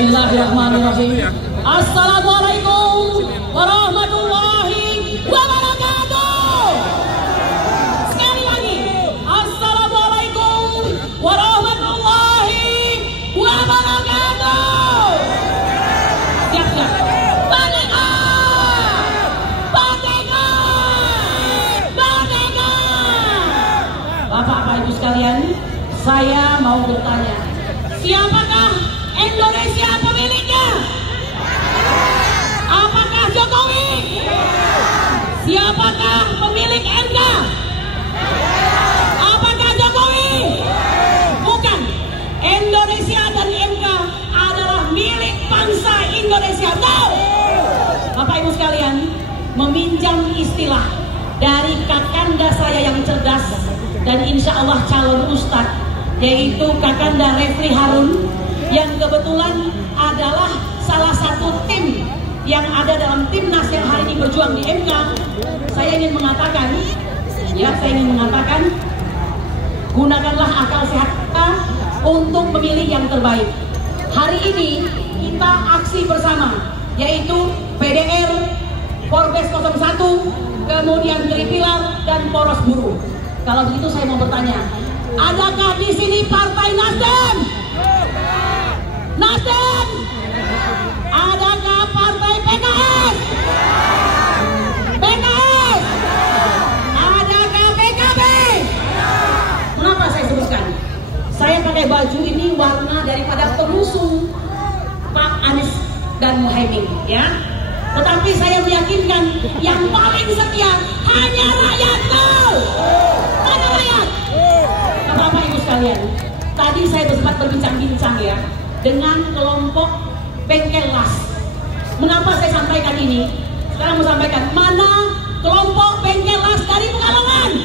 Bismillahirrahmanirrahim. Assalamualaikum warahmatullahi wabarakatuh. Sekali lagi, Assalamualaikum warahmatullahi wabarakatuh. Siap-siap. Merdeka! Merdeka! Merdeka! Bapak-bapak Ibu sekalian, saya mau bertanya, siapakah Indonesia pemiliknya? Apakah Jokowi? Siapakah pemilik MK? Apakah Jokowi? Bukan. Indonesia dan MK adalah milik bangsa Indonesia. Tahu? Bapak Ibu sekalian, meminjam istilah dari kakanda saya yang cerdas dan insya Allah calon ustadz, yaitu kakanda Refli Harun, yang kebetulan adalah salah satu tim yang ada dalam timnas yang hari ini berjuang di MK. Saya ingin mengatakan, gunakanlah akal sehat kita untuk memilih yang terbaik. Hari ini kita aksi bersama, yaitu PDR, Forbes 01, kemudian Tripilar dan Poros Buruh. Kalau begitu saya mau bertanya, adakah di sini Partai Nasdem? Nasdem? Adakah Partai PKS? PKS? Adakah PKB? Kenapa saya sebutkan? Saya pakai baju ini warna daripada pengusung Pak Anies dan Muhaimin, ya. Tetapi saya meyakinkan yang paling setia hanya rakyat. Mana rakyat? Bapak Ibu sekalian, tadi saya sempat berbincang-bincang ya dengan kelompok Bengkel Las. Mengapa saya sampaikan ini? Sekarang mau sampaikan, mana kelompok Bengkel Las dari Pekalongan?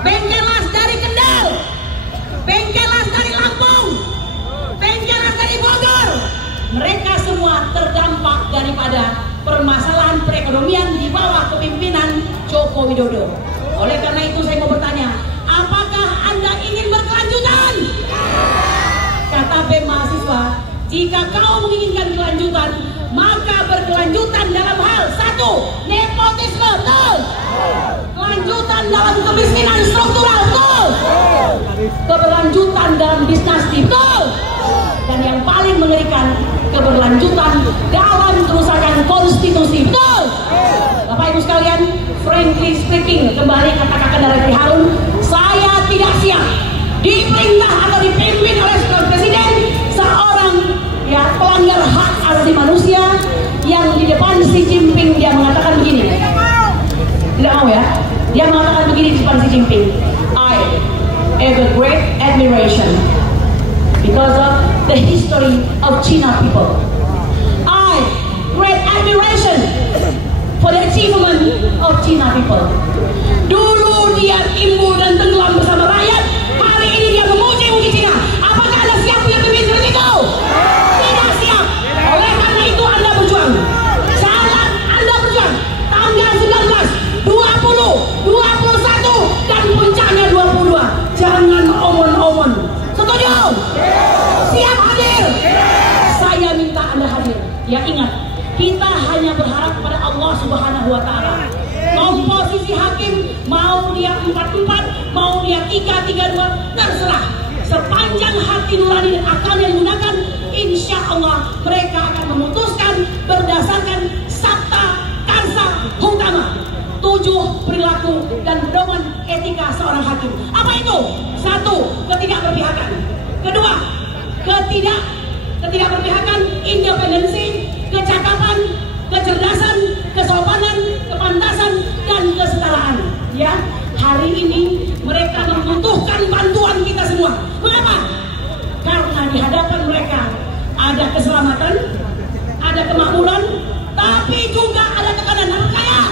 Bengkel Las dari Kendal? Bengkel Las dari Lampung? Bengkel Las dari Bogor? Mereka semua terdampak daripada permasalahan perekonomian di bawah kepemimpinan Joko Widodo. Oleh karena itu saya mau bertanya, apakah Anda ingin berkelanjutan? Kata BEM mahasiswa, jika kau menginginkan kelanjutan, maka berkelanjutan dalam hal satu, nepotisme, betul. Kelanjutan dalam kemiskinan struktural, betul. Keberlanjutan dalam dinasti, betul. Dan yang paling mengerikan, keberlanjutan dalam kerusakan konstitusi, betul. Bapak Ibu sekalian, frankly speaking, kembali kata kakanda Refli Harun, saya tidak siap diperintah atau dipimpin oleh presiden seorang pelanggar hak asasi manusia yang di depan Xi Jinping dia mengatakan begini. Tidak mau ya? Dia mengatakan begini di depan Xi Jinping. I have a great admiration because of the history of China people. I great admiration for the achievement of China people. Dulu dia timbul dan tenggelam bersama rakyat. Hari ini dia memuji-muji China. Apakah Anda siap punya pemimpin itu? Tidak siap. Oleh karena itu Anda berjuang. Saat Anda berjuang, tanggal 19, 20, 21 dan puncaknya 22. Jangan omon-omon. Setuju? Siap hadir? Saya minta Anda hadir. Ya ingat, kita hanya berharap pada Allah Subhanahu wa Ta'ala. Komposisi hakim mau dia 4-4, mau dia 3-3-2, terserah. Sepanjang hati nurani dan akal yang digunakan, insya Allah mereka akan memutuskan berdasarkan sabta karsa hutama, 7 perilaku dan pedoman etika seorang hakim. Apa itu? 1, ketidakberpihakan. Kedua, ketidakberpihakan, independensi, kecakapan, kecerdasan, kesopanan, kepantasan, dan kesetaraan. Ya, hari ini mereka membutuhkan bantuan kita semua. Mengapa? Karena di hadapan mereka ada keselamatan, ada kemakmuran, tapi juga ada tekanan harta kaya.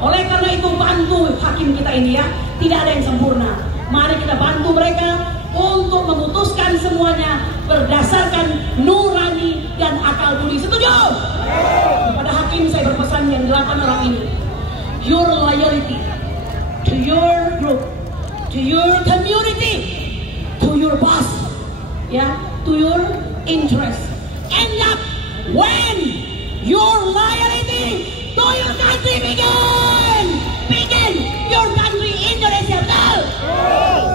Oleh karena itu bantu hakim kita ini ya, tidak ada yang sempurna. Mari kita bantu mereka untuk memutuskan semuanya berdasarkan nurani dan akal budi. Setuju? Kepada hakim saya berpesan yang 8 orang ini, your loyalty to your group, to your community, to your boss, ya, to your interest. And up when your loyalty to your country begin your country Indonesia, betul?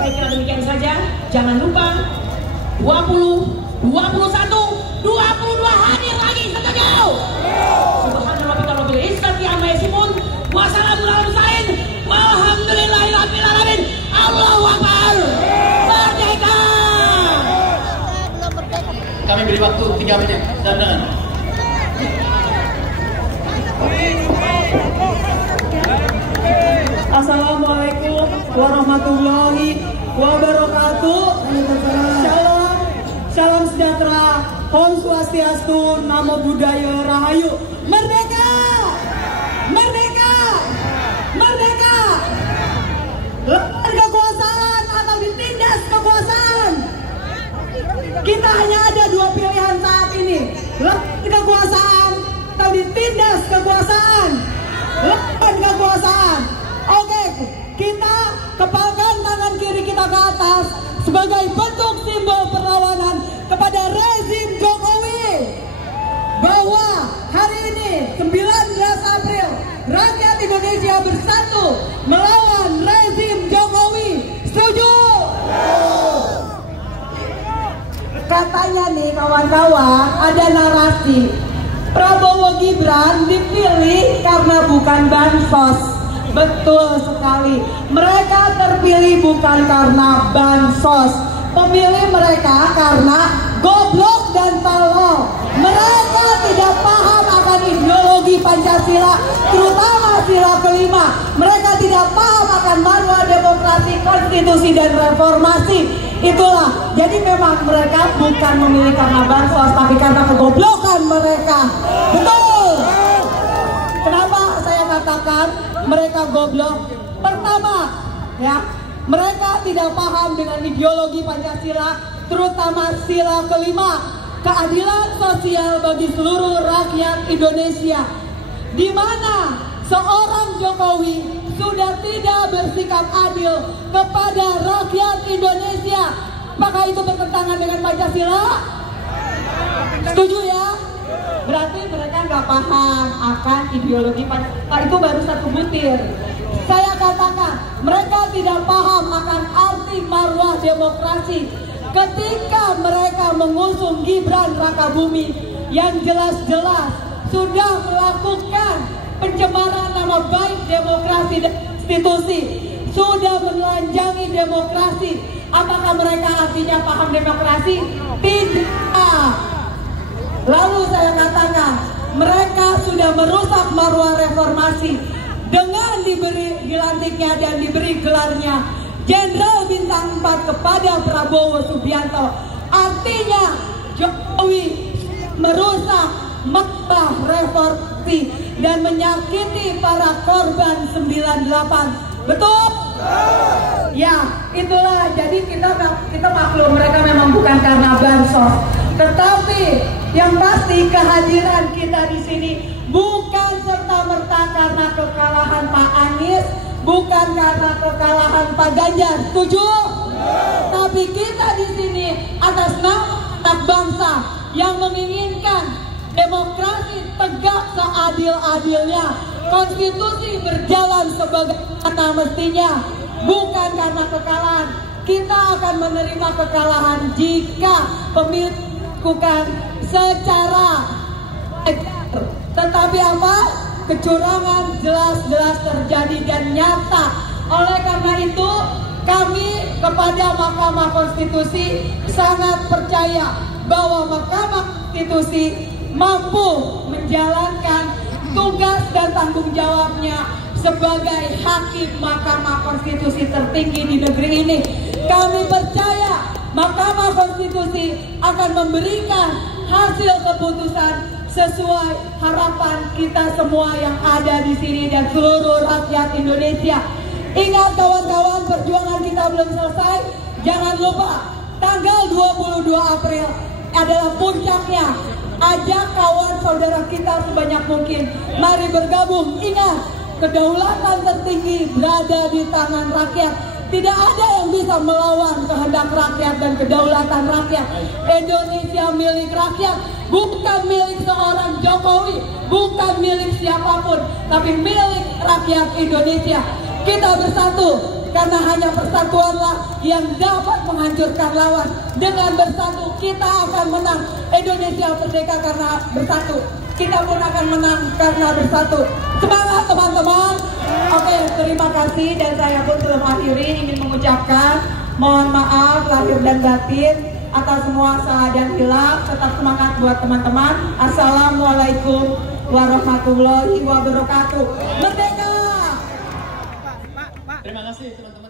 Saya kira demikian saja. Jangan lupa 20, 21, 22 hadir lagi, setuju? Subhanallah rabbil izzati amma yasifun wa salamun alal mursalin walhamdulillahirabbil alamin. Allahu akbar. Merdeka. Kami beri waktu 3 menit. Dandan. Assalamualaikum warahmatullahi wabarakatuh. Shalom, salam sejahtera, Om Swastiastu, Namo Buddhaya, Rahayu. Merdeka, merdeka, merdeka. Lepas kekuasaan atau ditindas kekuasaan. Kita hanya ada 2 pilihan saat ini. Lepas kekuasaan atau ditindas kekuasaan. Lepas kekuasaan. Oke, kita kepalkan tangan kiri kita ke atas sebagai bentuk simbol perlawanan kepada rezim Jokowi. Bahwa hari ini 19 April rakyat Indonesia bersatu melawan rezim Jokowi. Setuju? Katanya nih kawan-kawan, ada narasi Prabowo Gibran dipilih karena bukan bansos. Betul sekali. Mereka terpilih bukan karena bansos. Pemilih mereka karena goblok dan tolol. Mereka tidak paham akan ideologi Pancasila, terutama sila kelima. Mereka tidak paham akan marwah demokrasi, konstitusi dan reformasi. Itulah. Jadi memang mereka bukan memilih karena bansos, tapi karena kegoblokan mereka. Betul. Kenapa saya katakan mereka goblok? Pertama, ya, mereka tidak paham dengan ideologi Pancasila, terutama sila kelima, keadilan sosial bagi seluruh rakyat Indonesia, di mana seorang Jokowi sudah tidak bersikap adil kepada rakyat Indonesia. Apakah itu bertentangan dengan Pancasila? Setuju ya? Berarti mereka nggak paham akan ideologi Pancasila. Itu baru 1 butir. Saya katakan mereka tidak paham akan arti marwah demokrasi. Ketika mereka mengusung Gibran Rakabumi yang jelas-jelas sudah melakukan pencemaran nama baik demokrasi dan institusi, sudah menelanjangi demokrasi. Apakah mereka artinya paham demokrasi? Tidak. Lalu saya katakan mereka sudah merusak marwah reformasi dengan dilantiknya dan diberi gelarnya Jenderal Bintang 4 kepada Prabowo Subianto. Artinya Jokowi merusak marwah reformasi dan menyakiti para korban 98. Betul? Ya, itulah. Jadi kita maklum mereka memang bukan karena bansos. Tetapi yang pasti kehadiran kita di sini bukan serta-merta karena kekalahan Pak Anies, bukan karena kekalahan Pak Ganjar. Setuju? Tapi kita di sini atas nama anak bangsa yang menginginkan demokrasi tegak seadil-adilnya, konstitusi berjalan sebagaimana mestinya, bukan karena kekalahan. Kita akan menerima kekalahan jika pemilu dilakukan secara tetapi apa? Kecurangan jelas-jelas terjadi dan nyata. Oleh karena itu kami kepada Mahkamah Konstitusi sangat percaya bahwa Mahkamah Konstitusi mampu menjalankan tugas dan tanggung jawabnya sebagai hakim Mahkamah Konstitusi tertinggi di negeri ini. Kami percaya Mahkamah Konstitusi akan memberikan hasil keputusan sesuai harapan kita semua yang ada di sini dan seluruh rakyat Indonesia. Ingat kawan-kawan, perjuangan kita belum selesai. Jangan lupa tanggal 22 April adalah puncaknya. Ajak kawan saudara kita sebanyak mungkin. Mari bergabung. Ingat, kedaulatan tertinggi berada di tangan rakyat. Tidak ada yang bisa melawan kehendak rakyat dan kedaulatan rakyat. Indonesia milik rakyat, bukan milik seorang Jokowi, bukan milik siapapun, tapi milik rakyat Indonesia. Kita bersatu, karena hanya persatuanlah yang dapat menghancurkan lawan. Dengan bersatu kita akan menang. Indonesia merdeka karena bersatu. Kita pun akan menang karena bersatu. Semangat teman-teman. Oke, terima kasih, dan saya pun sebelum akhiri ingin mengucapkan mohon maaf lahir dan batin atas semua salah dan hilaf. Tetap semangat buat teman-teman. Assalamualaikum warahmatullahi wabarakatuh. Merdeka! Terima kasih teman-teman.